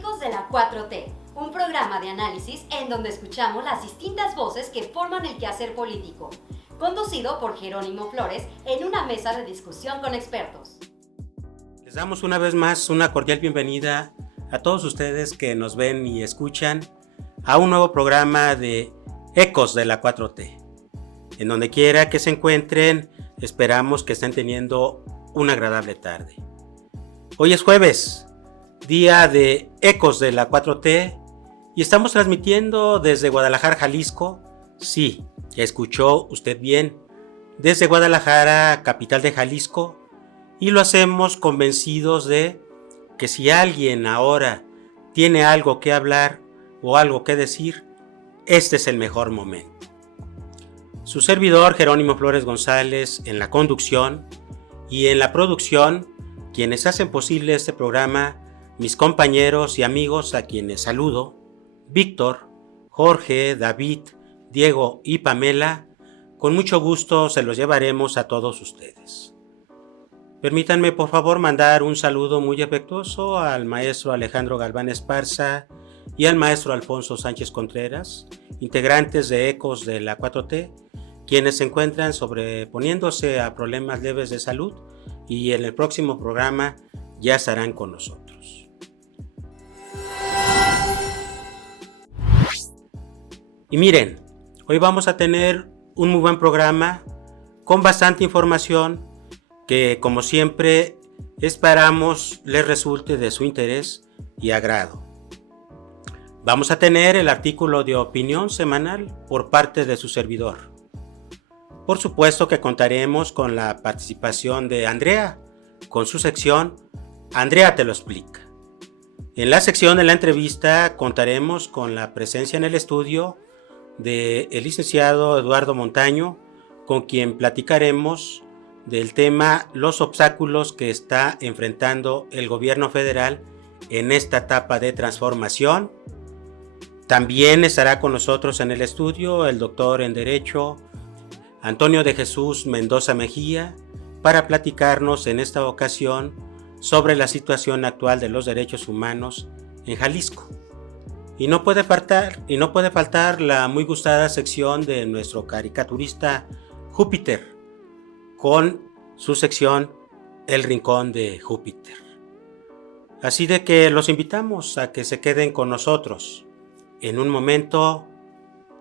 Ecos de la 4T, un programa de análisis en donde escuchamos las distintas voces que forman el quehacer político, conducido por Jerónimo Flores en una mesa de discusión con expertos. Les damos una vez más una cordial bienvenida a todos ustedes que nos ven y escuchan a un nuevo programa de Ecos de la 4T. En donde quiera que se encuentren, esperamos que estén teniendo una agradable tarde. Hoy es jueves, día de Ecos de la 4T, y estamos transmitiendo desde Guadalajara, Jalisco. Sí, ya escuchó usted bien, desde Guadalajara, capital de Jalisco, y lo hacemos convencidos de que si alguien ahora tiene algo que hablar o algo que decir, este es el mejor momento. Su servidor Jerónimo Flores González en la conducción y en la producción, quienes hacen posible este programa, mis compañeros y amigos a quienes saludo, Víctor, Jorge, David, Diego y Pamela, con mucho gusto se los llevaremos a todos ustedes. Permítanme por favor mandar un saludo muy afectuoso al maestro Alejandro Galván Esparza y al maestro Alfonso Sánchez Contreras, integrantes de Ecos de la 4T, quienes se encuentran sobreponiéndose a problemas leves de salud y en el próximo programa ya estarán con nosotros. Y miren, hoy vamos a tener un muy buen programa con bastante información que, como siempre, esperamos les resulte de su interés y agrado. Vamos a tener el artículo de opinión semanal por parte de su servidor. Por supuesto que contaremos con la participación de Andrea, con su sección Andrea te lo explica. En la sección de la entrevista contaremos con la presencia en el estudio del licenciado Eduardo Montaño, con quien platicaremos del tema los obstáculos que está enfrentando el gobierno federal en esta etapa de transformación. También estará con nosotros en el estudio el doctor en Derecho Antonio de Jesús Mendoza Mejía para platicarnos en esta ocasión sobre la situación actual de los derechos humanos en Jalisco. Y no puede faltar la muy gustada sección de nuestro caricaturista Júpiter con su sección El Rincón de Júpiter. Así de que los invitamos a que se queden con nosotros. En un momento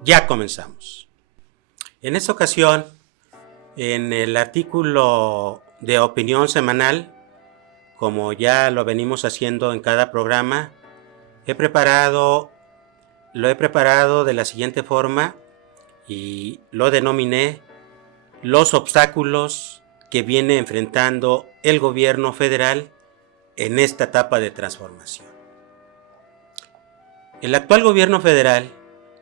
ya comenzamos. En esta ocasión, en el artículo de opinión semanal, como ya lo venimos haciendo en cada programa, lo he preparado de la siguiente forma y lo denominé los obstáculos que viene enfrentando el gobierno federal en esta etapa de transformación. El actual gobierno federal,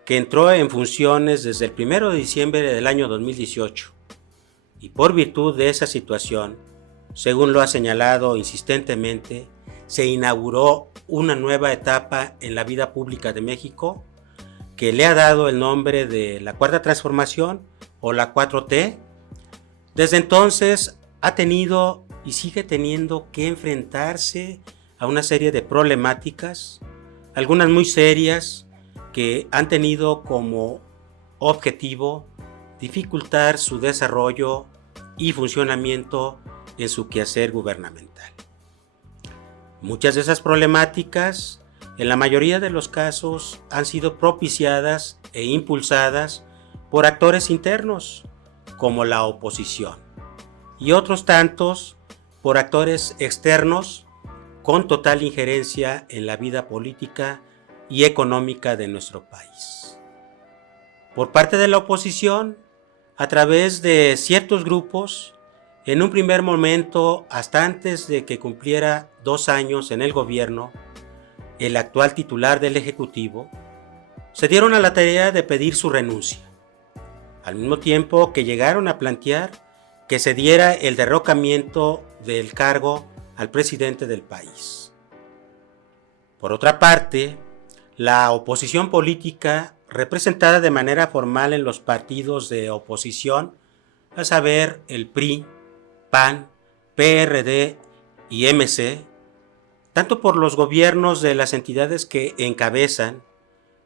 que entró en funciones desde el 1 de diciembre del año 2018, y por virtud de esa situación, según lo ha señalado insistentemente, se inauguró una nueva etapa en la vida pública de México que le ha dado el nombre de la Cuarta Transformación o la 4T. Desde entonces ha tenido y sigue teniendo que enfrentarse a una serie de problemáticas, algunas muy serias, que han tenido como objetivo dificultar su desarrollo y funcionamiento en su quehacer gubernamental. Muchas de esas problemáticas, en la mayoría de los casos, han sido propiciadas e impulsadas por actores internos, como la oposición, y otros tantos por actores externos con total injerencia en la vida política y económica de nuestro país. Por parte de la oposición, a través de ciertos grupos, en un primer momento, hasta antes de que cumpliera 2 años en el gobierno, el actual titular del Ejecutivo, se dieron a la tarea de pedir su renuncia, al mismo tiempo que llegaron a plantear que se diera el derrocamiento del cargo al presidente del país. Por otra parte, la oposición política, representada de manera formal en los partidos de oposición, a saber el PRI, PAN, PRD y MC, tanto por los gobiernos de las entidades que encabezan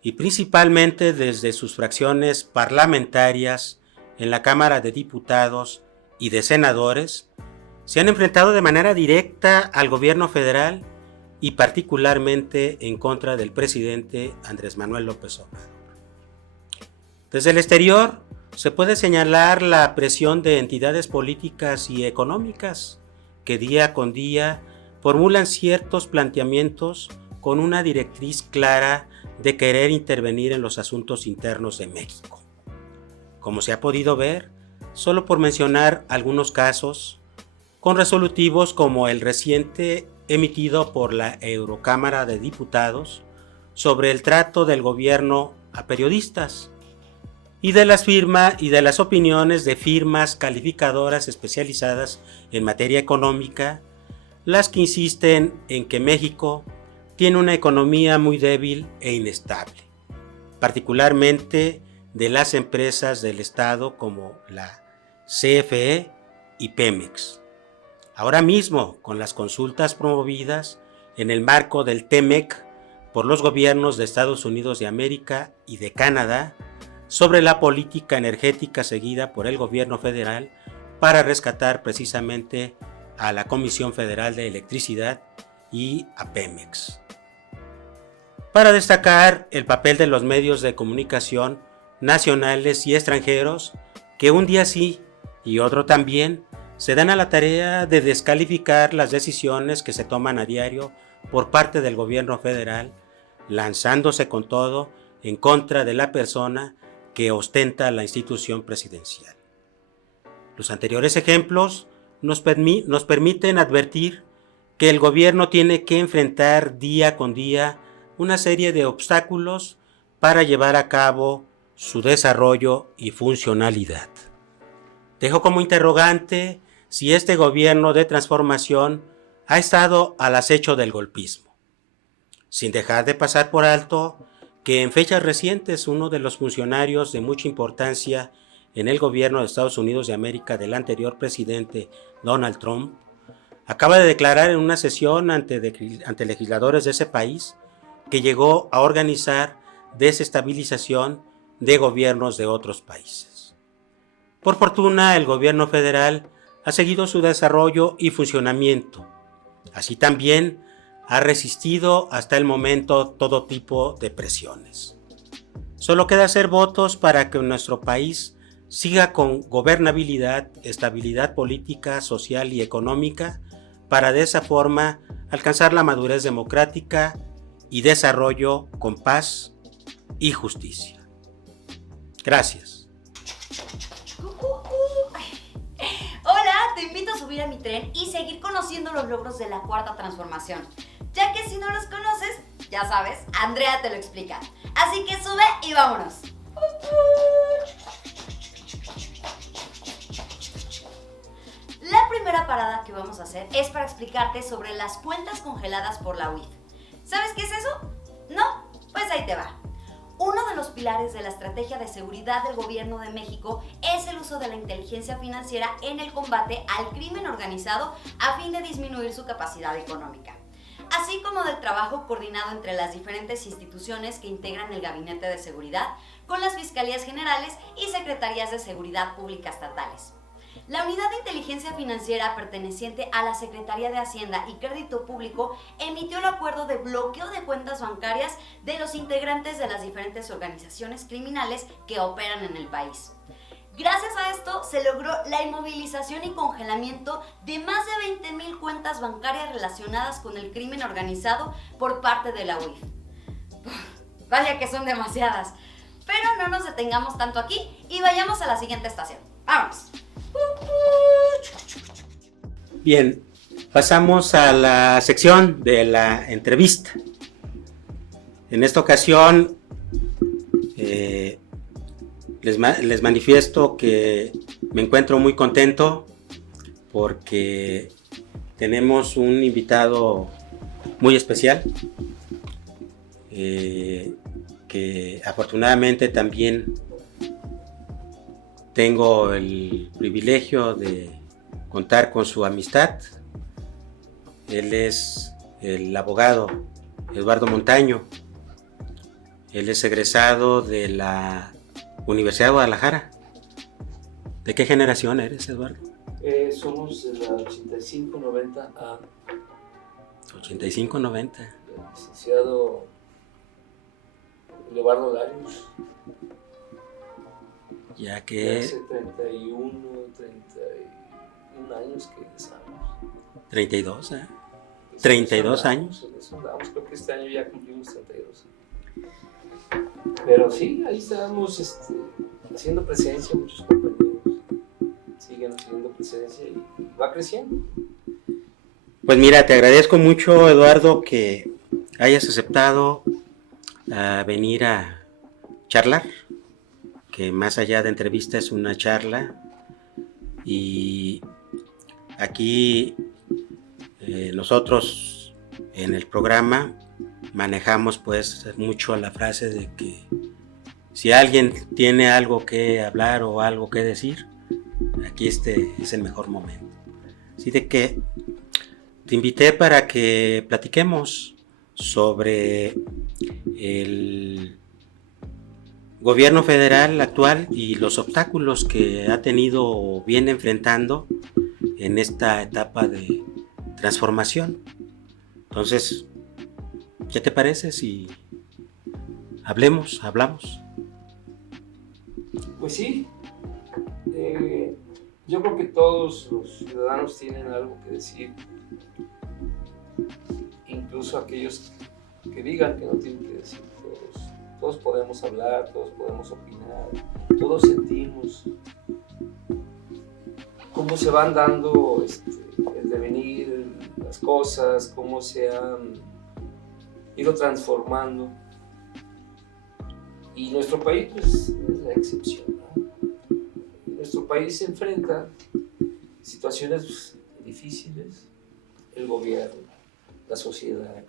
y principalmente desde sus fracciones parlamentarias en la Cámara de Diputados y de Senadores, se han enfrentado de manera directa al gobierno federal y particularmente en contra del presidente Andrés Manuel López Obrador. Desde el exterior se puede señalar la presión de entidades políticas y económicas que día con día formulan ciertos planteamientos con una directriz clara de querer intervenir en los asuntos internos de México. Como se ha podido ver, solo por mencionar algunos casos, con resolutivos como el reciente emitido por la Eurocámara de Diputados sobre el trato del gobierno a periodistas y de las opiniones de firmas calificadoras especializadas en materia económica, las que insisten en que México tiene una economía muy débil e inestable, particularmente de las empresas del Estado como la CFE y Pemex. Ahora mismo, con las consultas promovidas en el marco del TEMEC por los gobiernos de Estados Unidos de América y de Canadá sobre la política energética seguida por el gobierno federal para rescatar precisamente a la Comisión Federal de Electricidad y a Pemex. Para destacar el papel de los medios de comunicación nacionales y extranjeros que un día sí y otro también se dan a la tarea de descalificar las decisiones que se toman a diario por parte del gobierno federal, lanzándose con todo en contra de la persona que ostenta la institución presidencial. Los anteriores ejemplos nos permiten advertir que el gobierno tiene que enfrentar día con día una serie de obstáculos para llevar a cabo su desarrollo y funcionalidad. Dejo como interrogante si este gobierno de transformación ha estado al acecho del golpismo, sin dejar de pasar por alto que en fechas recientes uno de los funcionarios de mucha importancia en el gobierno de Estados Unidos de América del anterior presidente Donald Trump acaba de declarar en una sesión ante legisladores de ese país que llegó a organizar desestabilización de gobiernos de otros países. Por fortuna, el gobierno federal ha seguido su desarrollo y funcionamiento. Así también ha resistido hasta el momento todo tipo de presiones. Solo queda hacer votos para que nuestro país siga con gobernabilidad, estabilidad política, social y económica, para de esa forma alcanzar la madurez democrática y desarrollo con paz y justicia. Gracias. Hola, te invito a subir a mi tren y seguir conociendo los logros de la Cuarta Transformación, ya que si no los conoces, ya sabes, Andrea te lo explica. Así que sube y vámonos. La primera parada que vamos a hacer es para explicarte sobre las cuentas congeladas por la UIF. ¿Sabes qué es eso? ¿No? Pues ahí te va. Uno de los pilares de la estrategia de seguridad del Gobierno de México es el uso de la inteligencia financiera en el combate al crimen organizado a fin de disminuir su capacidad económica, así como del trabajo coordinado entre las diferentes instituciones que integran el Gabinete de Seguridad con las Fiscalías Generales y Secretarías de Seguridad Pública estatales. La Unidad de Inteligencia Financiera perteneciente a la Secretaría de Hacienda y Crédito Público emitió el acuerdo de bloqueo de cuentas bancarias de los integrantes de las diferentes organizaciones criminales que operan en el país. Gracias a esto se logró la inmovilización y congelamiento de más de 20,000 cuentas bancarias relacionadas con el crimen organizado por parte de la UIF. Vaya que son demasiadas, pero no nos detengamos tanto aquí y vayamos a la siguiente estación. ¡Vámonos! Bien, pasamos a la sección de la entrevista. En esta ocasión les manifiesto que me encuentro muy contento porque tenemos un invitado muy especial que afortunadamente también tengo el privilegio de contar con su amistad. Él es el abogado Eduardo Montaño. Él es egresado de la Universidad de Guadalajara. ¿De qué generación eres, Eduardo? Somos de la 85-90A. 85-90. El licenciado Leobardo Larios. Ya que... Hace 31 años que egresamos. 32, ¿eh? 32 años. Creo que este año ya cumplimos 32. Pero sí, ahí estábamos haciendo presencia, muchos compañeros siguen haciendo presencia y va creciendo. Pues mira, te agradezco mucho, Eduardo, que hayas aceptado venir a charlar, que más allá de entrevista es una charla, y aquí nosotros en el programa manejamos pues mucho la frase de que si alguien tiene algo que hablar o algo que decir, aquí este es el mejor momento. Así de que te invité para que platiquemos sobre el gobierno federal actual y los obstáculos que ha tenido o viene enfrentando en esta etapa de transformación. Entonces, ¿qué te parece si hablamos? Pues sí, yo creo que todos los ciudadanos tienen algo que decir, incluso aquellos que digan que no tienen que decir. Todos podemos hablar, todos podemos opinar, todos sentimos cómo se van dando el devenir, las cosas, cómo se han ido transformando. Y nuestro país pues, es la excepción, ¿no? Nuestro país se enfrenta a situaciones difíciles, el gobierno, la sociedad.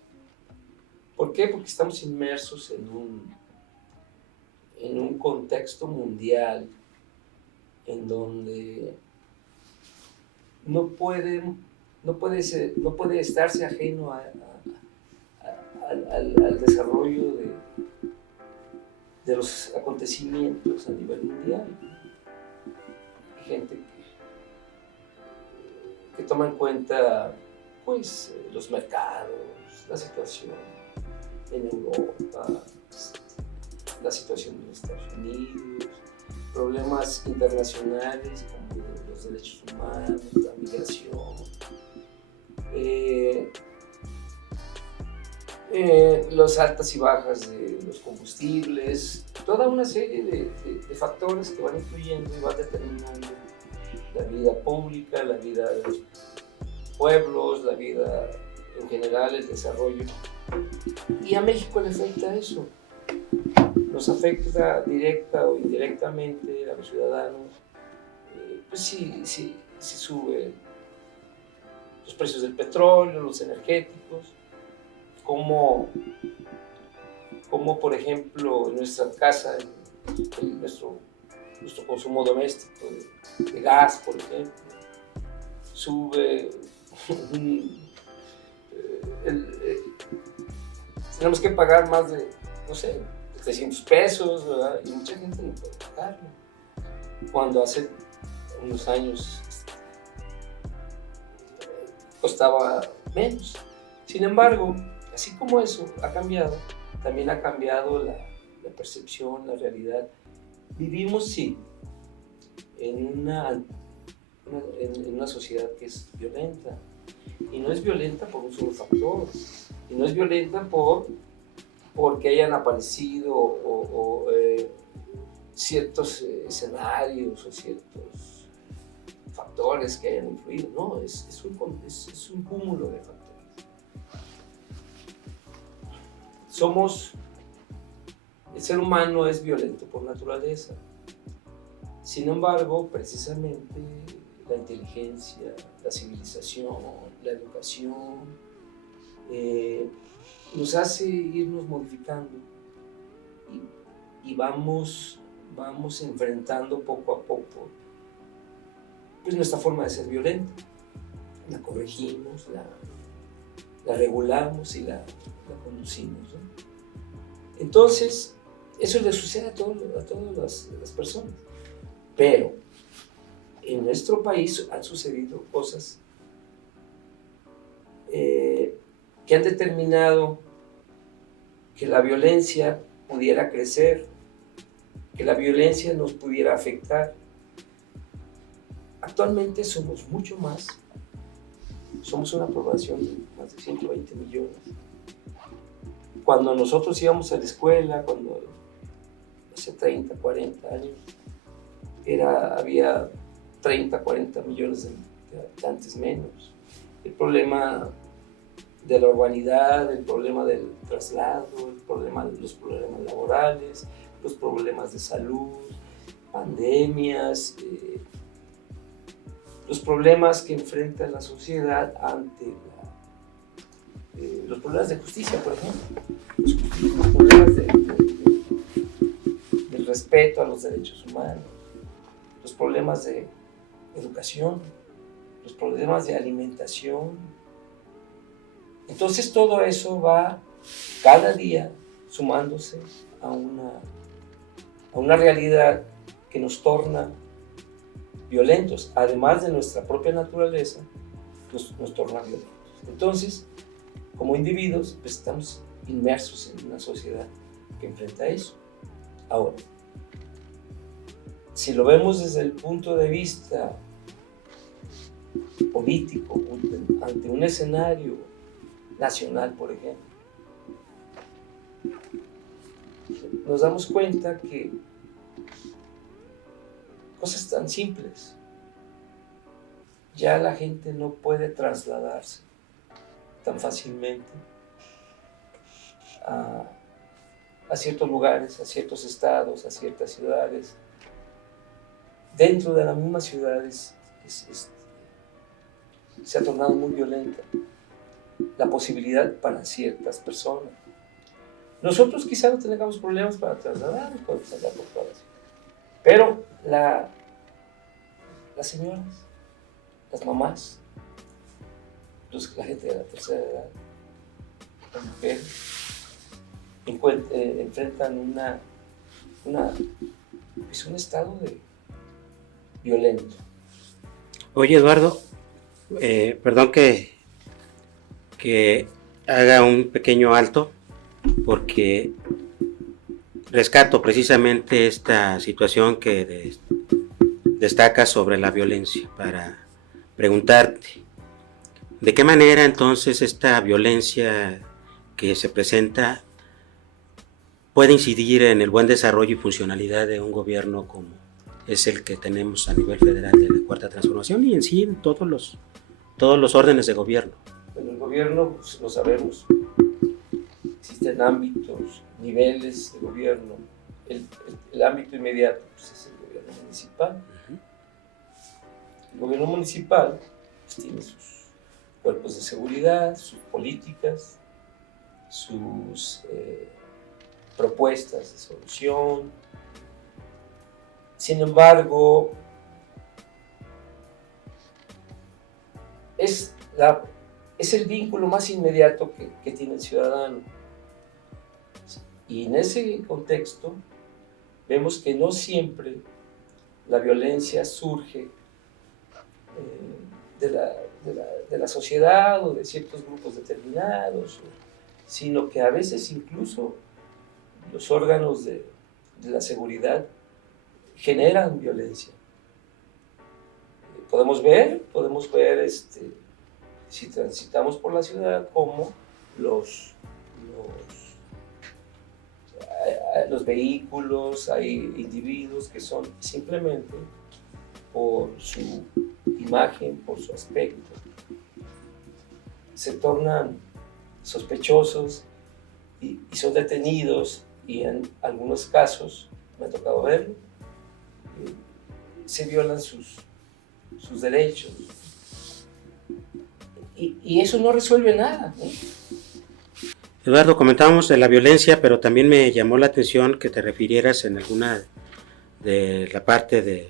¿Por qué? Porque estamos inmersos en un contexto mundial en donde no puede estarse ajeno al desarrollo de los acontecimientos a nivel mundial. Hay gente que toma en cuenta pues, los mercados, la situación en Europa, la situación en Estados Unidos, problemas internacionales como los derechos humanos, la migración, las altas y bajas de los combustibles, toda una serie de factores que van influyendo y van determinando la vida pública, la vida de los pueblos, la vida en general, el desarrollo. Y a México le afecta eso. Nos afecta directa o indirectamente a los ciudadanos. Pues sí suben los precios del petróleo, los energéticos, como por ejemplo en nuestra casa, nuestro consumo doméstico de gas, por ejemplo, sube. Tenemos que pagar más de, no sé, 300 pesos, ¿verdad? Y mucha gente no puede pagarlo. Cuando hace unos años costaba menos. Sin embargo, así como eso ha cambiado, también ha cambiado la percepción, la realidad. Vivimos, sí, en una sociedad que es violenta. Y no es violenta por un solo factor. Y no es violenta porque hayan aparecido ciertos escenarios o ciertos factores que hayan influido. No, es un cúmulo de factores. El ser humano es violento por naturaleza. Sin embargo, precisamente la inteligencia, la civilización, la educación, nos hace irnos modificando y vamos enfrentando poco a poco pues nuestra forma de ser violenta. La corregimos, la regulamos y la conducimos, ¿no? Entonces, eso le sucede a todas las personas. Pero en nuestro país han sucedido cosas que han determinado que la violencia pudiera crecer, que la violencia nos pudiera afectar. Actualmente somos mucho más, somos una población de más de 120 millones. Cuando nosotros íbamos a la escuela, cuando hace 30, 40 años, había 30, 40 millones de habitantes menos. El problema de la urbanidad, el problema del traslado, los problemas laborales, los problemas de salud, pandemias, los problemas que enfrenta la sociedad ante los problemas de justicia, por ejemplo, los problemas del respeto a los derechos humanos, los problemas de educación, los problemas de alimentación. Entonces todo eso va cada día sumándose a una realidad que nos torna violentos, además de nuestra propia naturaleza, nos torna violentos. Entonces, como individuos, pues estamos inmersos en una sociedad que enfrenta eso. Ahora, si lo vemos desde el punto de vista político, ante un escenario nacional, por ejemplo, nos damos cuenta que cosas tan simples, ya la gente no puede trasladarse tan fácilmente a ciertos lugares, a ciertos estados, a ciertas ciudades. Dentro de las mismas ciudades se ha tornado muy violenta la posibilidad para ciertas personas. Nosotros quizá no tengamos problemas para trasladarnos, podemos andar por todas, pero las señoras, las mamás, la gente de la tercera edad, las mujeres, enfrentan un estado violento. Oye, Eduardo, perdón que haga un pequeño alto, porque rescato precisamente esta situación que destaca sobre la violencia para preguntarte, ¿de qué manera entonces esta violencia que se presenta puede incidir en el buen desarrollo y funcionalidad de un gobierno como es el que tenemos a nivel federal de la Cuarta Transformación y en sí en todos los órdenes de gobierno? Bueno, el gobierno, pues, lo sabemos, existen ámbitos, niveles de gobierno. El ámbito inmediato, pues, es el gobierno municipal. El gobierno municipal, pues, tiene sus cuerpos de seguridad, sus políticas, sus propuestas de solución. Sin embargo, es el vínculo más inmediato que tiene el ciudadano. Y en ese contexto vemos que no siempre la violencia surge de la sociedad o de ciertos grupos determinados, sino que a veces incluso los órganos de la seguridad generan violencia. Podemos ver si transitamos por la ciudad, cómo los vehículos, hay individuos que son simplemente por su imagen, por su aspecto, se tornan sospechosos y son detenidos, y en algunos casos, me ha tocado verlo, se violan sus derechos. Y eso no resuelve nada, ¿no? Eduardo, comentábamos de la violencia, pero también me llamó la atención que te refirieras en alguna de la parte de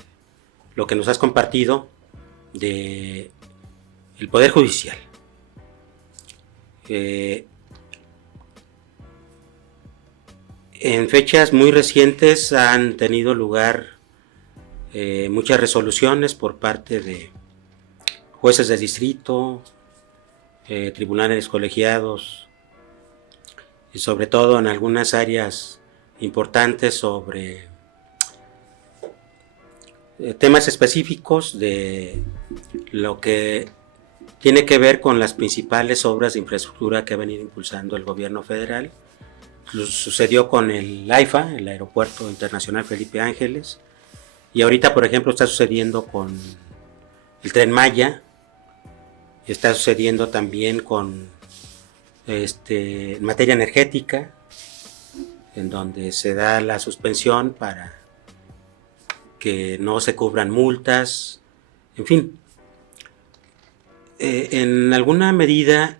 lo que nos has compartido de el Poder Judicial. En fechas muy recientes han tenido lugar muchas resoluciones por parte de jueces de distrito, tribunales colegiados, y sobre todo en algunas áreas importantes sobre temas específicos de lo que tiene que ver con las principales obras de infraestructura que ha venido impulsando el gobierno federal. Sucedió con el AIFA, el Aeropuerto Internacional Felipe Ángeles, y ahorita, por ejemplo, está sucediendo con el Tren Maya, está sucediendo también con en materia energética, en donde se da la suspensión para que no se cubran multas, en fin. En alguna medida,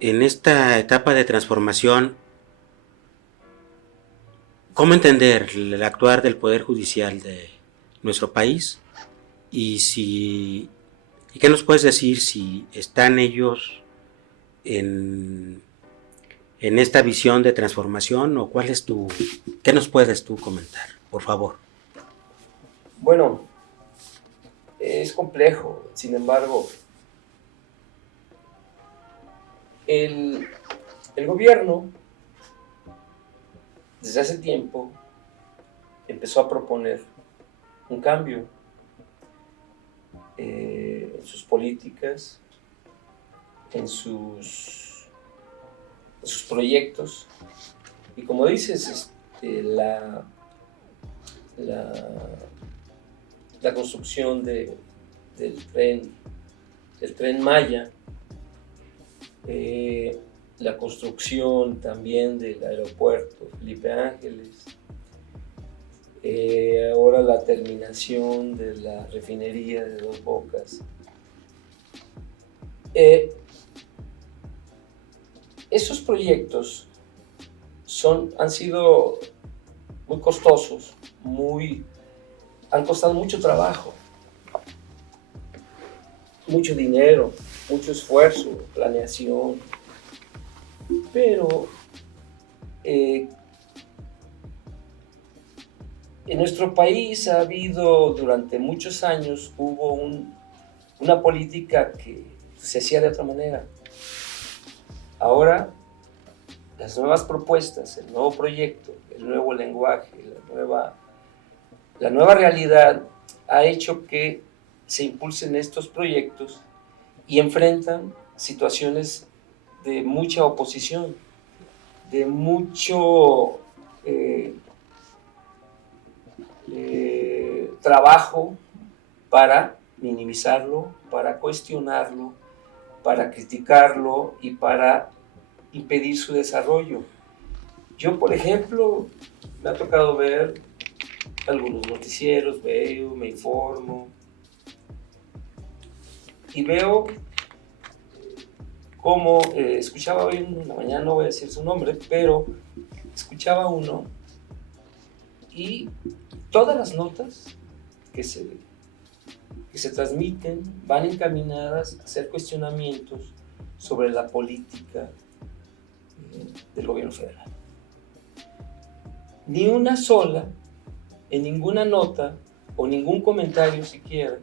en esta etapa de transformación, ¿cómo entender el actuar del Poder Judicial de nuestro país? ¿Y qué nos puedes decir si están ellos en esta visión de transformación, o qué nos puedes tú comentar, por favor? Bueno, es complejo, sin embargo, el gobierno desde hace tiempo empezó a proponer un cambio en sus políticas, en sus proyectos, y como dices, la construcción del tren Maya, la construcción también del aeropuerto Felipe Ángeles, ahora la terminación de la refinería de Dos Bocas. Esos proyectos han sido muy costosos, han costado mucho trabajo, mucho dinero, mucho esfuerzo, planeación, pero en nuestro país ha habido, durante muchos años, hubo una política que se hacía de otra manera. Ahora, las nuevas propuestas, el nuevo proyecto, el nuevo lenguaje, la nueva realidad ha hecho que se impulsen estos proyectos y enfrentan situaciones de mucha oposición, de mucho trabajo para minimizarlo, para cuestionarlo, para criticarlo y para impedir su desarrollo. Yo, por ejemplo, me ha tocado ver algunos noticieros, me informo y veo cómo escuchaba hoy en la mañana, no voy a decir su nombre, pero escuchaba uno y todas las notas que se transmiten van encaminadas a hacer cuestionamientos sobre la política del gobierno federal. Ni una sola, en ninguna nota o ningún comentario siquiera,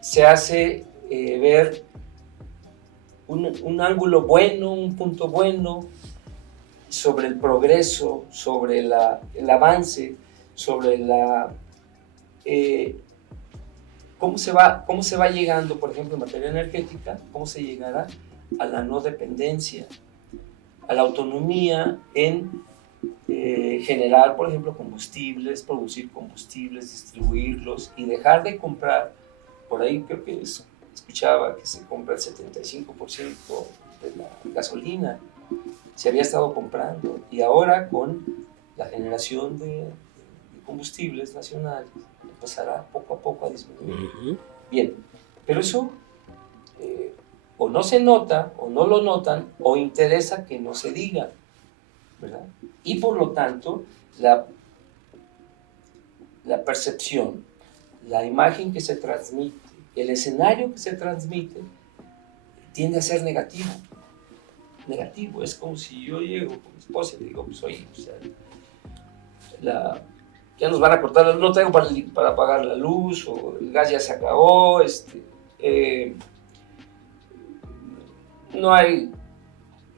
se hace ver un ángulo bueno, un punto bueno sobre el progreso, sobre el avance, sobre cómo se va llegando, por ejemplo, en materia energética, cómo se llegará a la no dependencia, a la autonomía en generar, por ejemplo, combustibles, producir combustibles, distribuirlos y dejar de comprar. Por ahí creo que escuchaba que se compra el 75% de la gasolina, se había estado comprando, y ahora con la generación de combustibles nacionales empezará poco a poco a disminuir. Uh-huh. Bien, pero eso o no se nota, o no lo notan, o interesa que no se diga, ¿verdad? Y por lo tanto, la percepción, la imagen que se transmite, el escenario que se transmite, tiende a ser negativo. Negativo, es como si yo llego con mi esposa y le digo, pues oye, o sea, ya nos van a cortar la luz, no tengo para pagar la luz, o el gas ya se acabó, no hay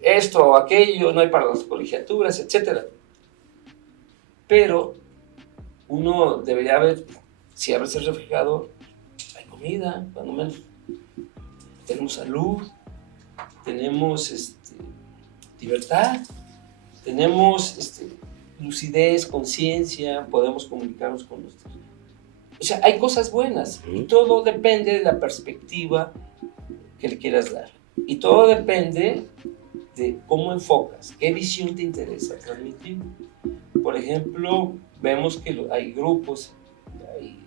esto o aquello, no hay para las colegiaturas, etc. Pero uno debería ver, si abres el refrigerador, hay comida, cuando menos. Tenemos salud, tenemos libertad, tenemos lucidez, conciencia, podemos comunicarnos con nuestros. O sea, hay cosas buenas y todo depende de la perspectiva que le quieras dar. Y todo depende de cómo enfocas, qué visión te interesa transmitir. Por ejemplo, vemos que hay grupos, hay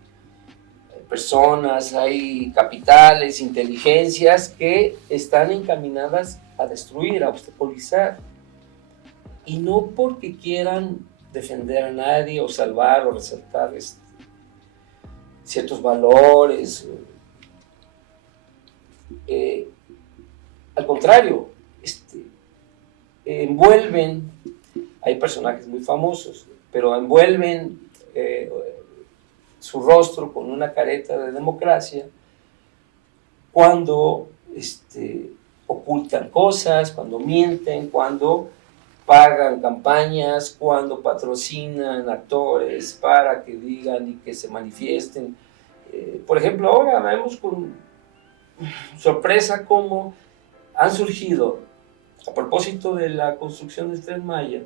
personas, hay capitales, inteligencias que están encaminadas a destruir, a obstaculizar. Y no porque quieran defender a nadie o salvar o resaltar ciertos valores. Al contrario, envuelven, hay personajes muy famosos, pero envuelven su rostro con una careta de democracia cuando ocultan cosas, cuando mienten, cuando pagan campañas, cuando patrocinan actores para que digan y que se manifiesten. Por ejemplo, ahora vemos con sorpresa cómo han surgido, a propósito de la construcción del Tren Maya,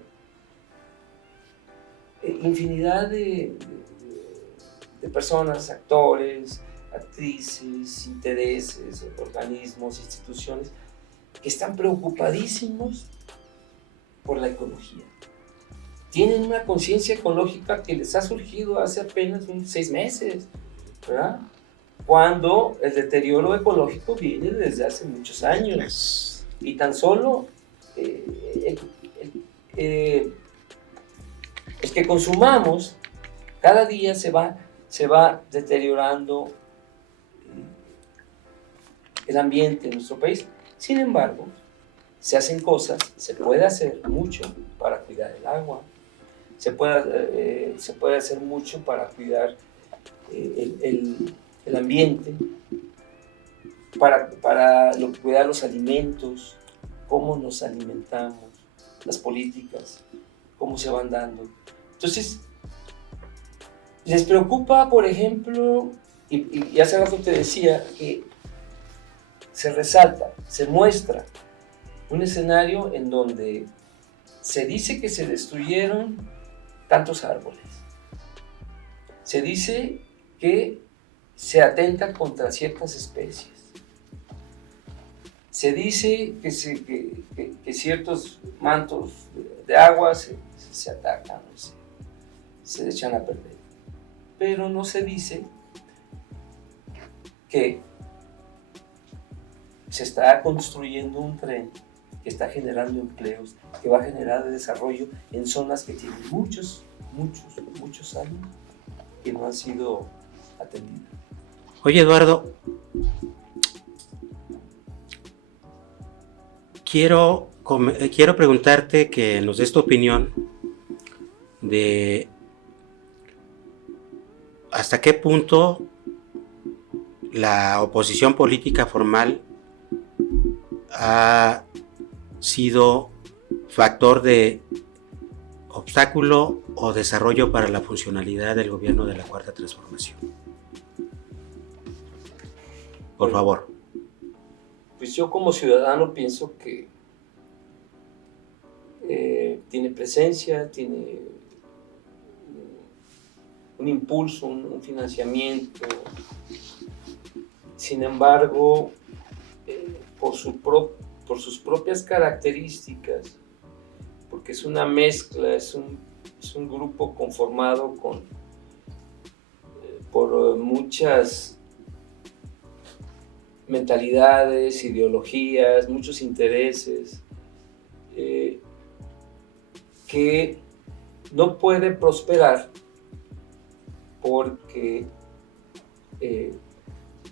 infinidad de personas, actores, actrices, intereses, organismos, instituciones, que están preocupadísimos por la ecología. Tienen una conciencia ecológica que les ha surgido hace apenas unos 6 meses, ¿verdad? Cuando el deterioro ecológico viene desde hace muchos años. Y tan solo el que consumamos, cada día se va deteriorando el ambiente en nuestro país. Sin embargo, se hacen cosas, se puede hacer mucho para cuidar el agua, se puede hacer mucho para cuidar el ambiente, para cuidar los alimentos, cómo nos alimentamos, las políticas, cómo se van dando. Entonces, les preocupa, por ejemplo, y hace rato te decía que se resalta, se muestra un escenario en donde se dice que se destruyeron tantos árboles. Se dice que se atenta contra ciertas especies. Se dice que ciertos mantos de agua se atacan, se echan a perder. Pero no se dice que se está construyendo un tren que está generando empleos, que va a generar desarrollo en zonas que tienen muchos años que no han sido atendidas. Oye, Eduardo, quiero preguntarte que nos des tu opinión de hasta qué punto la oposición política formal ha sido factor de obstáculo o desarrollo para la funcionalidad del gobierno de la Cuarta Transformación. Por favor. Pues yo como ciudadano pienso que tiene presencia, tiene un impulso, un financiamiento. Sin embargo, por sus propias características, porque es una mezcla, es un grupo conformado por muchas mentalidades, ideologías, muchos intereses, que no puede prosperar porque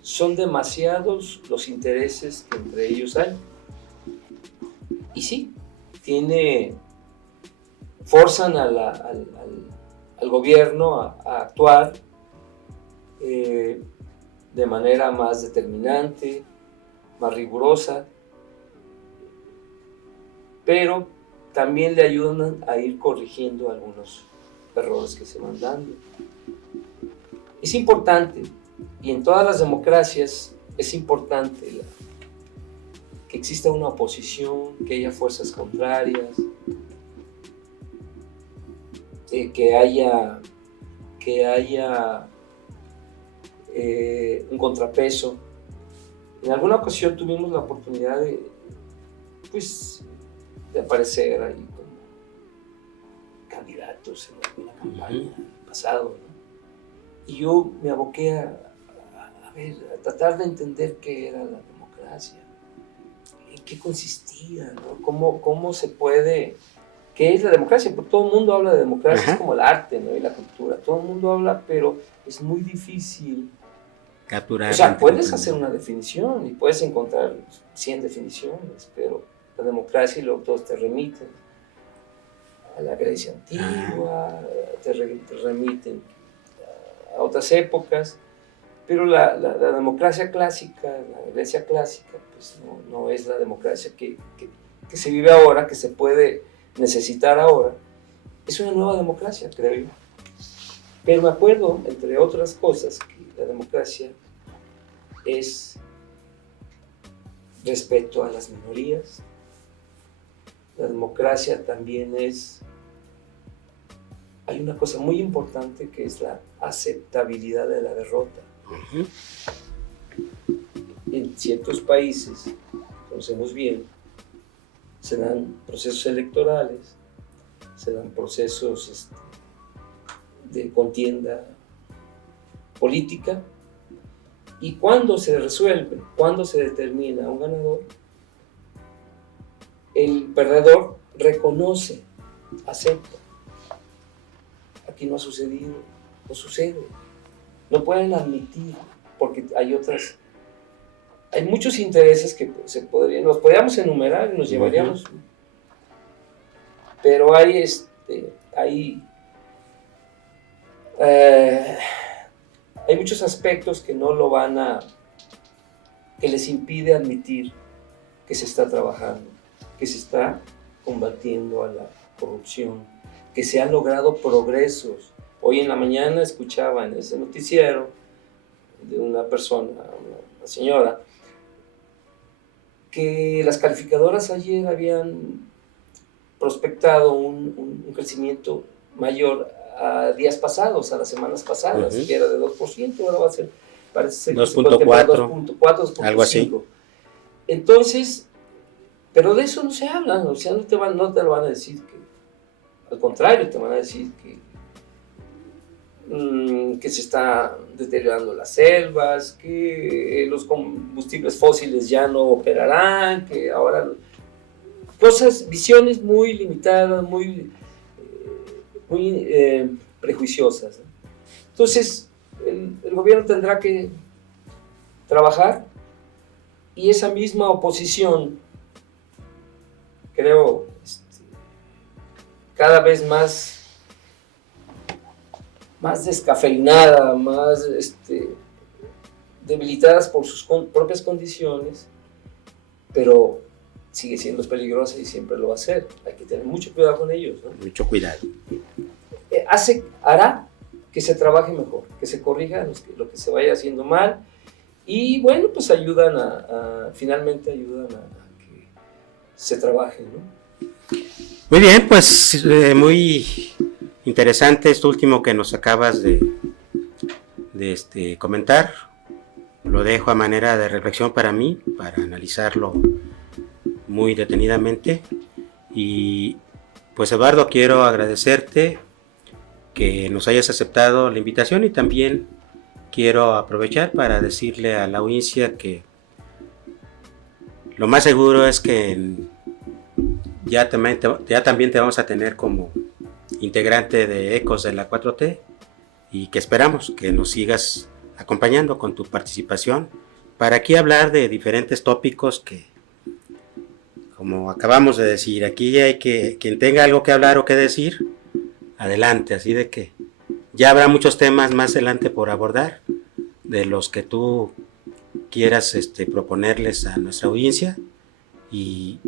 son demasiados los intereses que entre ellos hay. Y sí, forzan al gobierno a actuar de manera más determinante, más rigurosa, pero también le ayudan a ir corrigiendo algunos errores que se van dando. Es importante, y en todas las democracias es importante que exista una oposición, que haya fuerzas contrarias, que haya un contrapeso. En alguna ocasión tuvimos la oportunidad de aparecer ahí como candidatos en alguna campaña pasado, ¿no? Y yo me aboqué a tratar de entender qué era la democracia, en qué consistía, ¿no? Cómo se puede, qué es la democracia, porque todo el mundo habla de democracia, es como el arte, ¿no? Y la cultura, todo el mundo habla, pero es muy difícil capturar. O sea, puedes hacer una definición y puedes encontrar 100 definiciones, pero la democracia y todos te remiten a la Grecia antigua, te remiten a otras épocas, pero la democracia clásica, la Grecia clásica, pues no es la democracia que se vive ahora, que se puede necesitar ahora. Es una nueva democracia, creo yo. Pero me acuerdo, entre otras cosas, que la democracia es respeto a las minorías. La democracia también hay una cosa muy importante que es la aceptabilidad de la derrota. En ciertos países, conocemos bien, se dan procesos electorales, se dan procesos de contienda política, y cuando se resuelve, cuando se determina un ganador, el perdedor reconoce, acepta. Aquí no ha sucedido, no sucede. No pueden admitir, porque hay muchos intereses que nos podríamos enumerar y nos llevaríamos, pero hay muchos aspectos que que les impide admitir que se está trabajando, que se está combatiendo a la corrupción, que se han logrado progresos. Hoy en la mañana escuchaba en ese noticiero de una persona, una señora, que las calificadoras ayer habían prospectado un crecimiento mayor a días pasados, a las semanas pasadas, que era de 2%, ahora va a ser, parece ser 2.4, 2.4, algo así. Entonces, pero de eso no se habla, o sea, no te lo van a decir, al contrario, te van a decir que se está deteriorando las selvas, que los combustibles fósiles ya no operarán, que ahora visiones muy limitadas, muy prejuiciosas, ¿no? Entonces, el gobierno tendrá que trabajar, y esa misma oposición, creo, cada vez más descafeinada, más debilitadas por sus propias condiciones, pero sigue siendo peligrosa y siempre lo va a hacer. Hay que tener mucho cuidado con ellos, ¿no? Mucho cuidado. Hará que se trabaje mejor, que se corrija lo que se vaya haciendo mal, y bueno, pues finalmente ayudan a que se trabaje, ¿no? Muy bien, pues muy interesante esto último que nos acabas de comentar. Lo dejo a manera de reflexión para mí, para analizarlo muy detenidamente. Y pues, Eduardo, quiero agradecerte que nos hayas aceptado la invitación, y también quiero aprovechar para decirle a la audiencia que lo más seguro es que ya también te vamos a tener como integrante de Ecos de la 4T, y que esperamos que nos sigas acompañando con tu participación para aquí hablar de diferentes tópicos que, como acabamos de decir, aquí hay que, quien tenga algo que hablar o que decir, adelante, así de que ya habrá muchos temas más adelante por abordar, de los que tú quieras proponerles a nuestra audiencia, y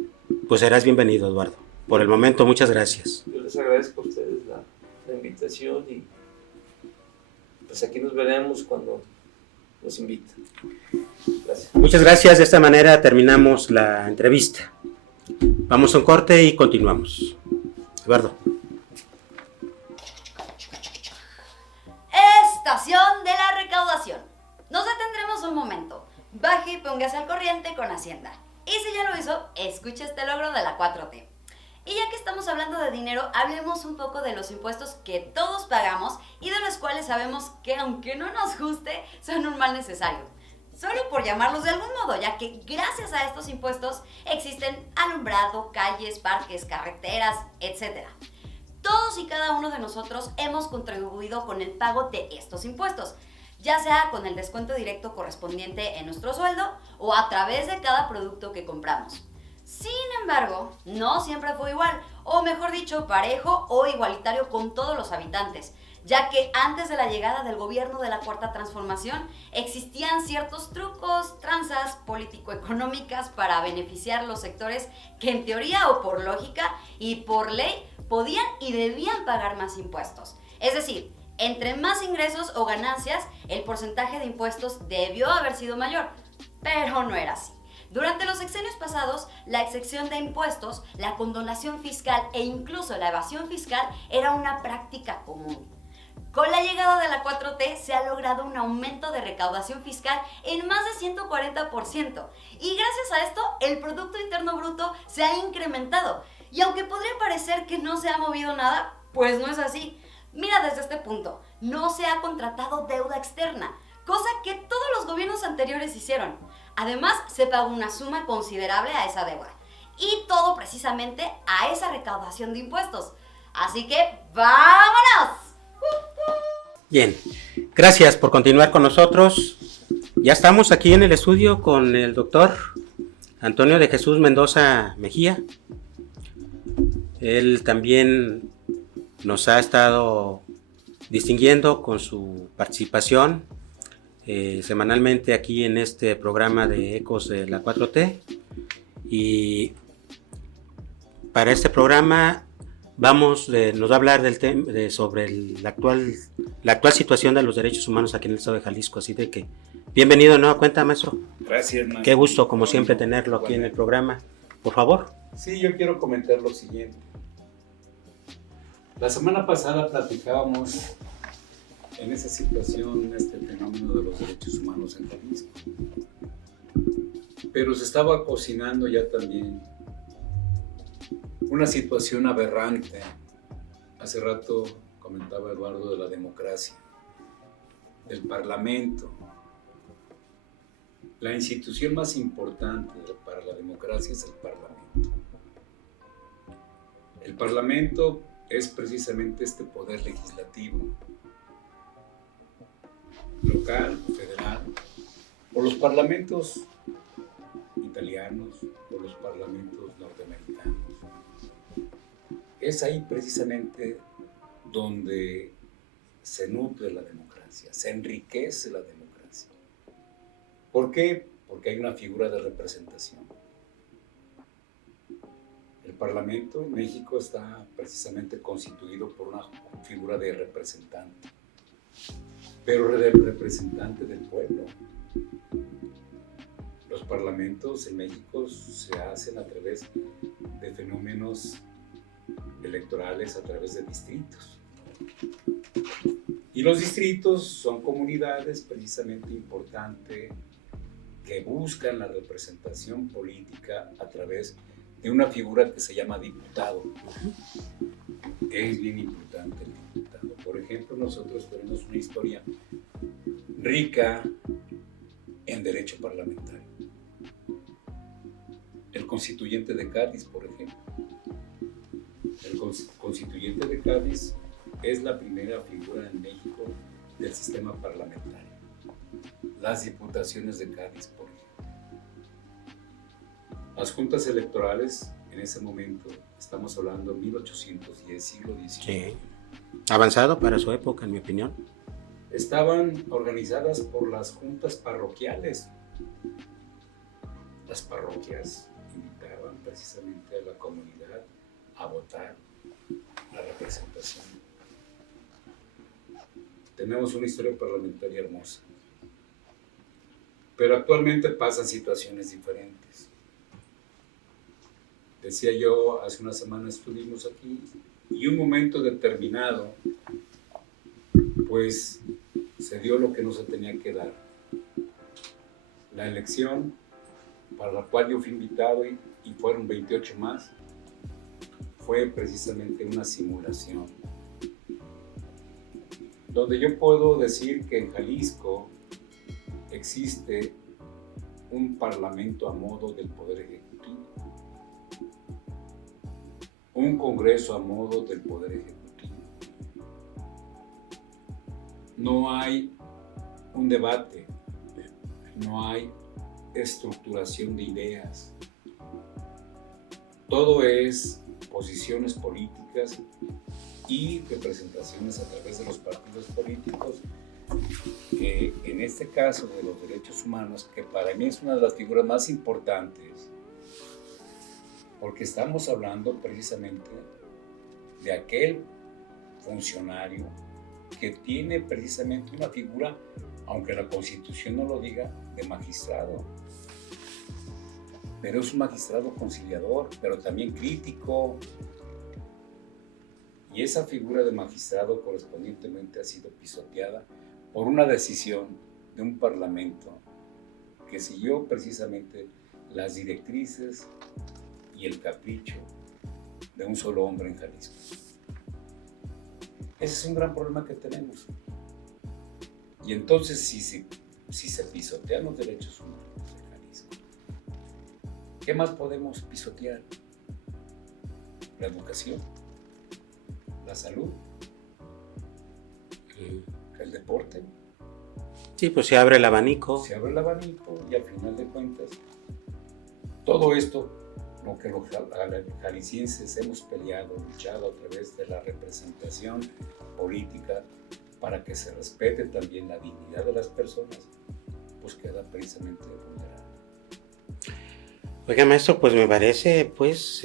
pues serás bienvenido, Eduardo. Por el momento, muchas gracias. Yo les agradezco a ustedes la invitación y pues aquí nos veremos cuando nos invitan. Gracias. Muchas gracias, de esta manera terminamos la entrevista. Vamos a un corte y continuamos. Eduardo. Estación de la recaudación. Nos detendremos un momento. Baje y póngase al corriente con Hacienda. Y si ya lo hizo, escuche este logro de la 4T. Y ya que estamos hablando de dinero, hablemos un poco de los impuestos que todos pagamos y de los cuales sabemos que, aunque no nos guste, son un mal necesario. Solo por llamarlos de algún modo, ya que gracias a estos impuestos existen alumbrado, calles, parques, carreteras, etc. Todos y cada uno de nosotros hemos contribuido con el pago de estos impuestos, ya sea con el descuento directo correspondiente en nuestro sueldo o a través de cada producto que compramos. Sin embargo, no siempre fue igual, o mejor dicho, parejo o igualitario con todos los habitantes, ya que antes de la llegada del gobierno de la Cuarta Transformación existían ciertos trucos, tranzas político-económicas para beneficiar los sectores que en teoría o por lógica y por ley podían y debían pagar más impuestos. Es decir, entre más ingresos o ganancias, el porcentaje de impuestos debió haber sido mayor, pero no era así. Durante los sexenios pasados, la exención de impuestos, la condonación fiscal e incluso la evasión fiscal era una práctica común. Con la llegada de la 4T se ha logrado un aumento de recaudación fiscal en más de 140% y gracias a esto el Producto Interno Bruto se ha incrementado. Y aunque podría parecer que no se ha movido nada, pues no es así. Mira desde este punto, no se ha contratado deuda externa, cosa que todos los gobiernos anteriores hicieron. Además, se pagó una suma considerable a esa deuda. Y todo precisamente a esa recaudación de impuestos. Así que, ¡vámonos! Bien, gracias por continuar con nosotros. Ya estamos aquí en el estudio con el doctor Antonio de Jesús Mendoza Mejía. Él también nos ha estado distinguiendo con su participación semanalmente aquí en este programa de Ecos de la 4T, y para este programa nos va a hablar del tema sobre la actual situación de los derechos humanos aquí en el estado de Jalisco, así de que bienvenido de nueva cuenta, maestro. Gracias, maestro. Qué gusto como siempre tenerlo aquí en el programa, por favor. Sí, yo quiero comentar lo siguiente. La semana pasada platicábamos en esa situación, este fenómeno de los derechos humanos en Jalisco. Pero se estaba cocinando ya también una situación aberrante. Hace rato comentaba Eduardo de la democracia, del Parlamento. La institución más importante para la democracia es el Parlamento. El Parlamento es precisamente este poder legislativo, local, federal, o los parlamentos italianos, o los parlamentos norteamericanos. Es ahí precisamente donde se nutre la democracia, se enriquece la democracia. ¿Por qué? Porque hay una figura de representación. El Parlamento en México está precisamente constituido por una figura de representante, pero del representante del pueblo. Los parlamentos en México se hacen a través de fenómenos electorales, a través de distritos. Y los distritos son comunidades precisamente importantes que buscan la representación política a través de una figura que se llama diputado. Es bien importante el diputado. Por ejemplo, nosotros tenemos una historia rica en derecho parlamentario. El constituyente de Cádiz, por ejemplo. El constituyente de Cádiz es la primera figura en México del sistema parlamentario. las diputaciones de Cádiz, por ejemplo. Las juntas electorales, en ese momento, estamos hablando de 1810, siglo XIX. Sí. Avanzado para su época, en mi opinión. Estaban organizadas por las juntas parroquiales. Las parroquias invitaban precisamente a la comunidad a votar la representación. Tenemos una historia parlamentaria hermosa, pero actualmente pasan situaciones diferentes. Decía yo, hace una semana estuvimos aquí y un momento determinado, pues se dio lo que no se tenía que dar. La elección para la cual yo fui invitado y fueron 28 más, fue precisamente una simulación. Donde yo puedo decir que en Jalisco existe un parlamento a modo del Poder Ejecutivo, un Congreso a modo del Poder Ejecutivo. No hay un debate, no hay estructuración de ideas. Todo es posiciones políticas y representaciones a través de los partidos políticos, que en este caso de los derechos humanos, que para mí es una de las figuras más importantes, porque estamos hablando precisamente de aquel funcionario que tiene precisamente una figura, aunque la Constitución no lo diga, de magistrado. Pero es un magistrado conciliador, pero también crítico. Y esa figura de magistrado correspondientemente ha sido pisoteada por una decisión de un parlamento que siguió precisamente las directrices y el capricho de un solo hombre en Jalisco. Ese es un gran problema que tenemos. Y entonces, si se pisotean los derechos humanos en Jalisco, ¿qué más podemos pisotear? La educación, la salud, el deporte. Sí, pues se abre el abanico. Se abre el abanico y al final de cuentas, todo esto, lo que los jaliscienses hemos peleado, luchado a través de la representación política para que se respete también la dignidad de las personas, pues queda precisamente vulnerable. Oiga, maestro, pues me parece pues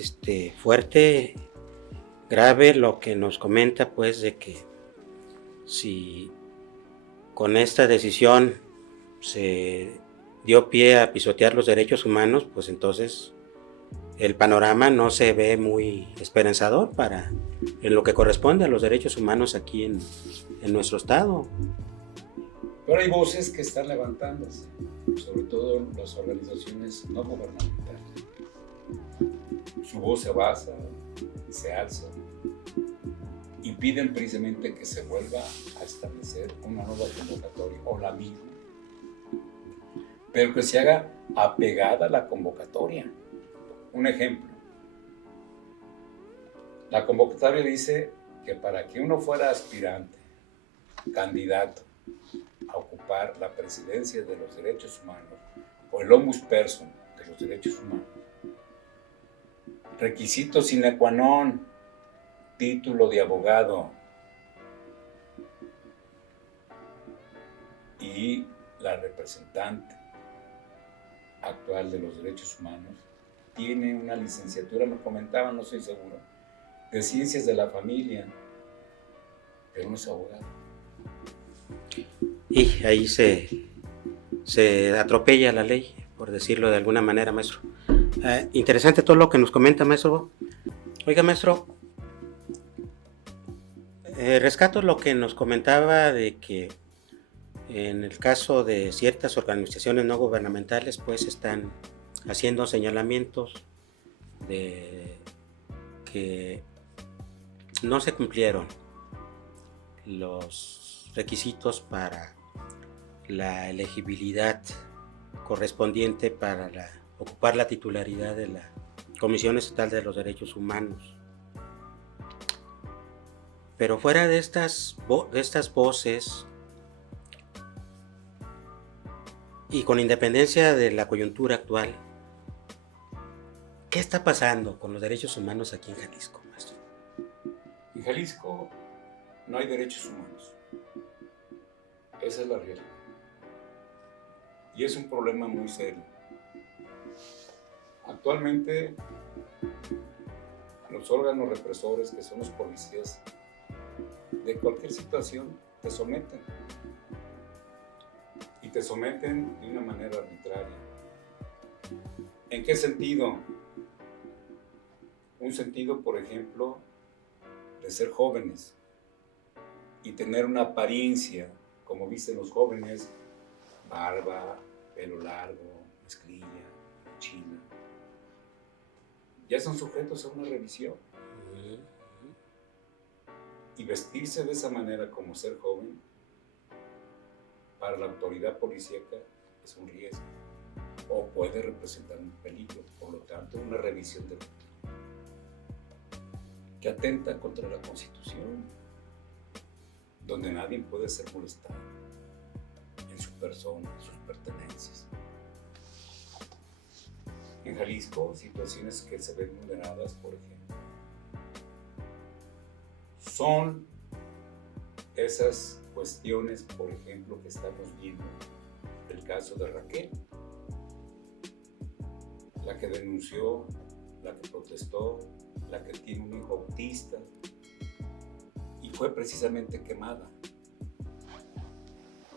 fuerte, grave lo que nos comenta, pues de que si con esta decisión se dio pie a pisotear los derechos humanos, pues entonces el panorama no se ve muy esperanzador en lo que corresponde a los derechos humanos aquí en nuestro estado. Pero hay voces que están levantándose, sobre todo las organizaciones no gubernamentales. Su voz se basa, se alza y piden precisamente que se vuelva a establecer una nueva convocatoria o la misma, pero que se haga apegada a la convocatoria. Un ejemplo, la convocatoria dice que para que uno fuera aspirante, candidato a ocupar la presidencia de los derechos humanos o el ombudsperson de los derechos humanos, requisito sine qua non, título de abogado, y la representante actual de los derechos humanos tiene una licenciatura, me comentaban, no estoy seguro, de ciencias de la familia, pero no es abogado. Y ahí se atropella la ley, por decirlo de alguna manera, maestro. Interesante todo lo que nos comenta, maestro. Oiga, maestro, rescato lo que nos comentaba de que en el caso de ciertas organizaciones no gubernamentales, pues están haciendo señalamientos de que no se cumplieron los requisitos para la elegibilidad correspondiente para ocupar la titularidad de la Comisión Estatal de los Derechos Humanos. Pero fuera de estas voces, Y con independencia de la coyuntura actual, ¿qué está pasando con los derechos humanos aquí en Jalisco, maestro? En Jalisco no hay derechos humanos. Esa es la realidad. Y es un problema muy serio. Actualmente, los órganos represores, que son los policías, de cualquier situación te someten. Y te someten de una manera arbitraria. ¿En qué sentido? Un sentido, por ejemplo, de ser jóvenes y tener una apariencia, como visten los jóvenes, barba, pelo largo, mezclilla, mochila. Ya son sujetos a una revisión. Y vestirse de esa manera como ser joven, para la autoridad policíaca es un riesgo o puede representar un peligro, por lo tanto una revisión del que atenta contra la Constitución, donde nadie puede ser molestado en su persona, en sus pertenencias. En Jalisco, situaciones que se ven vulneradas, por ejemplo, son esas cuestiones, por ejemplo, que estamos viendo, el caso de Raquel, la que denunció, la que protestó, la que tiene un hijo autista y fue precisamente quemada.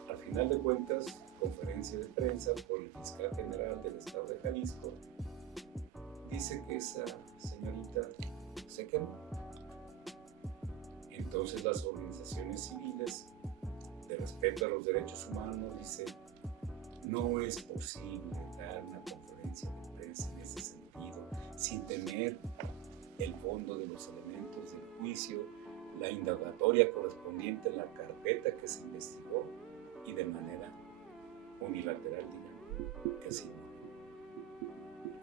Al final de cuentas, conferencia de prensa por el fiscal general del estado de Jalisco, dice que esa señorita se quemó. Entonces las organizaciones civiles de respeto a los derechos humanos dicen, no es posible dar una conferencia de prensa en ese sentido sin tener el fondo de los elementos del juicio, la indagatoria correspondiente en la carpeta que se investigó y de manera unilateral digan que sí.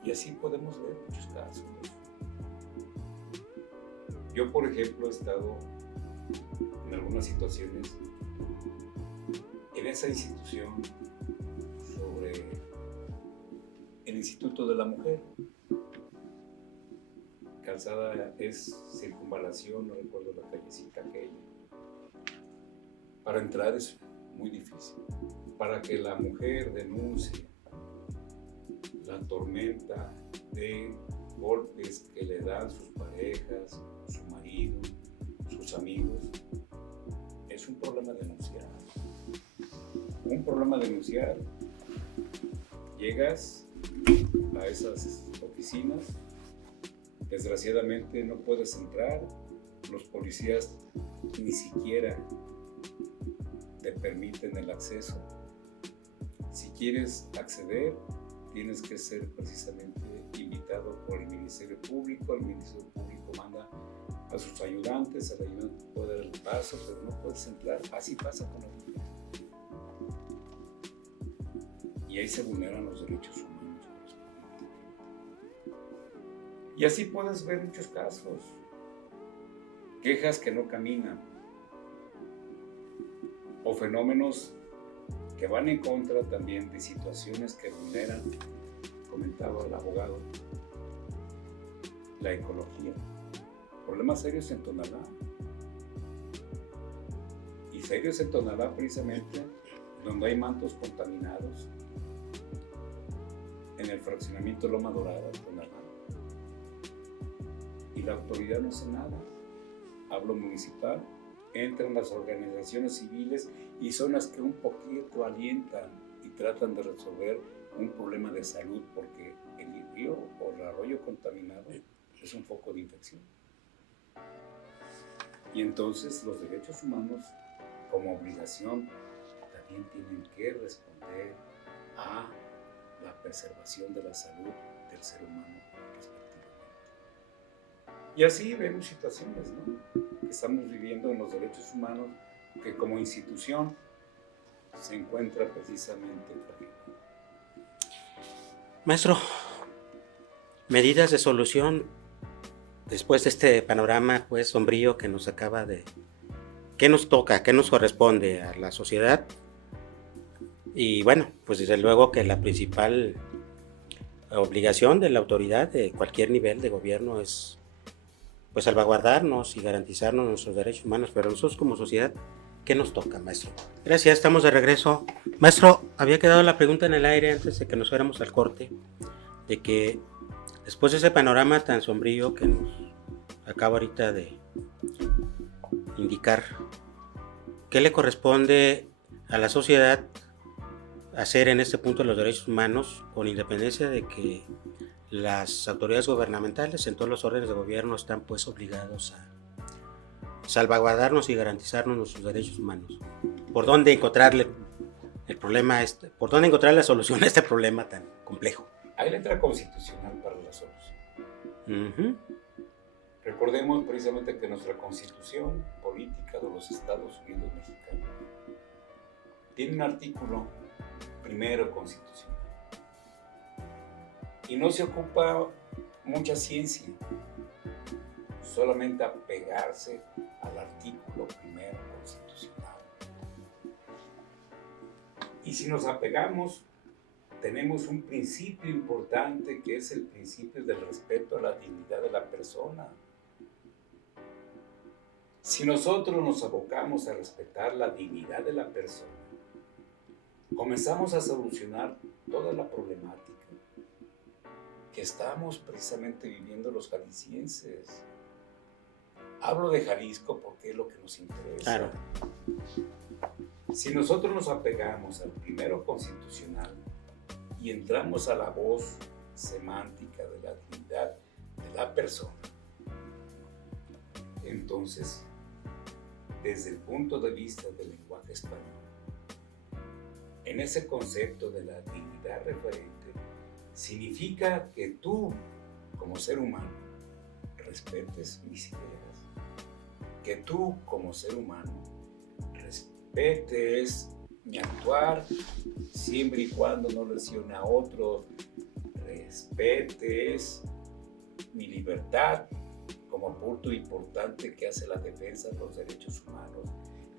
Y así podemos ver muchos casos. Yo, por ejemplo, he estado en algunas situaciones en esa institución sobre el Instituto de la Mujer. Calzada es Circunvalación, no recuerdo la callecita aquella. Para entrar es muy difícil. Para que la mujer denuncie la tormenta de golpes que le dan sus parejas, su marido, sus amigos, es un problema denunciar. Un problema denunciar. Llegas a esas oficinas, desgraciadamente no puedes entrar, los policías ni siquiera te permiten el acceso. Si quieres acceder, tienes que ser precisamente invitado por el Ministerio Público. El Ministerio Público manda a sus ayudantes, el ayudante puede dar el paso, pero no puedes entrar. Así pasa con la mujer. Y ahí se vulneran los derechos humanos. Y así puedes ver muchos casos. Quejas que no caminan. O fenómenos que van en contra también de situaciones que vulneran, comentaba el abogado, la ecología. Problemas serios en Tonalá. Y serios en Tonalá precisamente donde hay mantos contaminados. En el fraccionamiento Loma Dorada, Tonalá. Y la autoridad no hace nada. Hablo municipal, entran las organizaciones civiles y son las que un poquito alientan y tratan de resolver un problema de salud porque el río o el arroyo contaminado es un foco de infección. Y entonces los derechos humanos como obligación también tienen que responder a la preservación de la salud del ser humano respectivamente. Y así vemos situaciones, ¿no?, que estamos viviendo en los derechos humanos que como institución se encuentra precisamente frágil. Maestro, medidas de solución después de este panorama pues sombrío que nos acaba de... ¿Qué nos toca? ¿Qué nos corresponde a la sociedad Y bueno, pues desde luego que la principal obligación de la autoridad de cualquier nivel de gobierno es pues salvaguardarnos y garantizarnos nuestros derechos humanos, pero nosotros como sociedad, ¿qué nos toca, maestro? Gracias, estamos de regreso. Maestro, había quedado la pregunta en el aire antes de que nos fuéramos al corte, de que después de ese panorama tan sombrío que nos acaba ahorita de indicar, ¿qué le corresponde a la sociedad hacer en este punto de los derechos humanos, con independencia de que las autoridades gubernamentales en todos los órdenes de gobierno están pues obligados a salvaguardarnos y garantizarnos nuestros derechos humanos? ¿Por dónde encontrarle el problema por dónde encontrar la solución a este problema tan complejo? Hay letra constitucional para la solución. Recordemos precisamente que nuestra constitución política de los Estados Unidos mexicanos tiene un artículo primero constitucional y no se ocupa mucha ciencia, solamente apegarse al artículo primero constitucional. Y si nos apegamos, tenemos un principio importante que es el principio del respeto a la dignidad de la persona. Si nosotros nos abocamos a respetar la dignidad de la persona, comenzamos a solucionar toda la problemática que estamos precisamente viviendo los jaliscienses. Hablo de Jalisco porque es lo que nos interesa. Claro. Si nosotros nos apegamos al primero constitucional y entramos a la voz semántica de la dignidad de la persona, entonces, desde el punto de vista del lenguaje español, en ese concepto de la dignidad referente, significa que tú, como ser humano, respetes mis ideas, que tú, como ser humano, respetes mi actuar, siempre y cuando no lesione a otros, respetes mi libertad como punto importante que hace la defensa de los derechos humanos.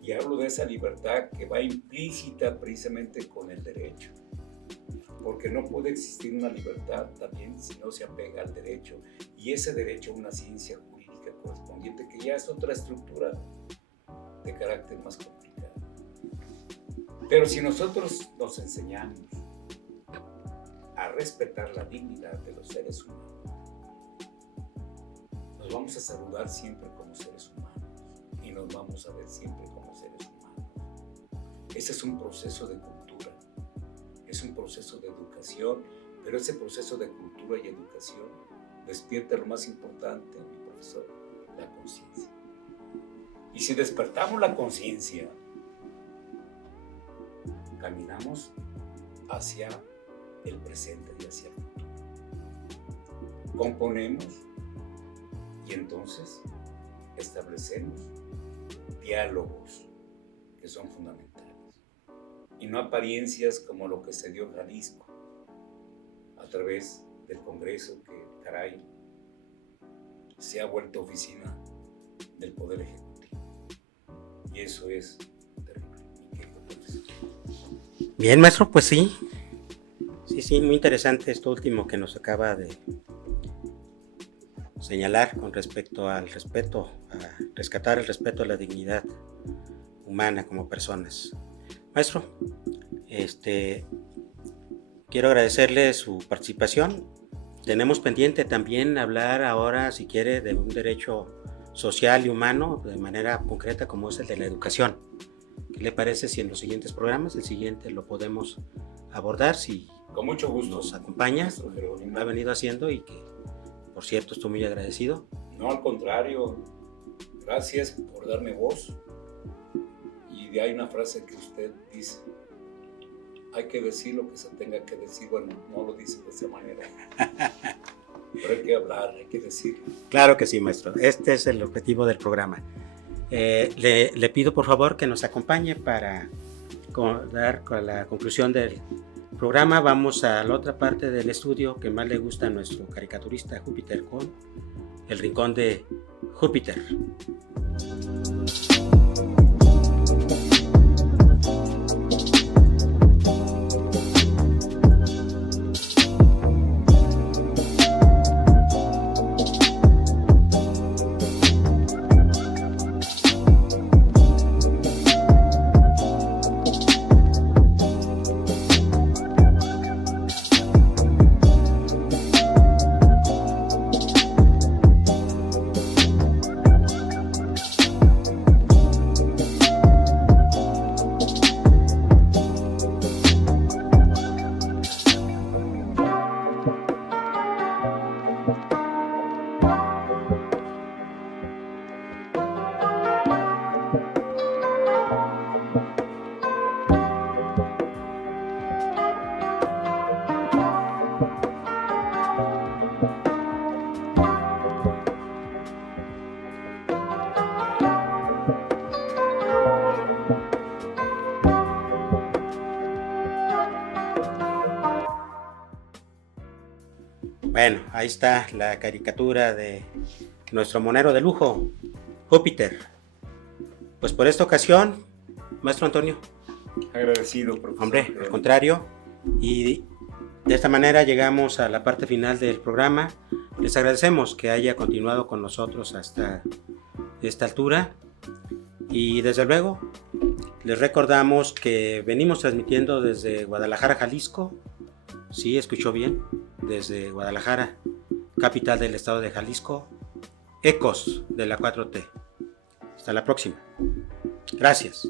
Y hablo de esa libertad que va implícita precisamente con el derecho, porque no puede existir una libertad también si no se apega al derecho, y ese derecho a una ciencia jurídica correspondiente, que ya es otra estructura de carácter más complicado. Pero si nosotros nos enseñamos a respetar la dignidad de los seres humanos, nos vamos a saludar siempre como seres humanos y nos vamos a ver siempre como seres humanos. Ese es un proceso de cultura, es un proceso de educación, pero ese proceso de cultura y educación despierta lo más importante, mi profesor, la conciencia. Y si despertamos la conciencia, caminamos hacia el presente y hacia el futuro. Componemos y entonces establecemos diálogos que son fundamentales y no apariencias como lo que se dio en Jalisco a través del Congreso, que caray se ha vuelto oficina del Poder Ejecutivo, y eso es terrible. Bien, maestro, pues sí, muy interesante esto último que nos acaba de señalar con respecto al respeto, a rescatar el respeto a la dignidad humana como personas. Maestro, quiero agradecerle su participación. Tenemos pendiente también hablar ahora, si quiere, de un derecho social y humano de manera concreta, como es el de la educación. ¿Qué le parece si en los siguientes programas, el siguiente lo podemos abordar? Si con mucho gusto nos acompaña, lo ha venido haciendo y que, por cierto, estoy muy agradecido. No, al contrario, gracias por darme voz. Y hay una frase que usted dice: hay que decir lo que se tenga que decir. Bueno, no lo dice de esa manera, pero hay que hablar, hay que decir. Claro que sí, maestro. Este es el objetivo del programa. Le pido por favor que nos acompañe para dar con la conclusión del programa. Vamos a la otra parte del estudio que más le gusta a nuestro caricaturista Júpiter, con El Rincón de Júpiter. Bueno, ahí está la caricatura de nuestro monero de lujo, Júpiter. Pues por esta ocasión, maestro Antonio. Agradecido, profesor. Hombre, al contrario. Y de esta manera llegamos a la parte final del programa. Les agradecemos que haya continuado con nosotros hasta esta altura. Y desde luego, les recordamos que venimos transmitiendo desde Guadalajara, Jalisco. Sí, escuchó bien. Desde Guadalajara, capital del estado de Jalisco. Ecos de la 4T. Hasta la próxima. Gracias.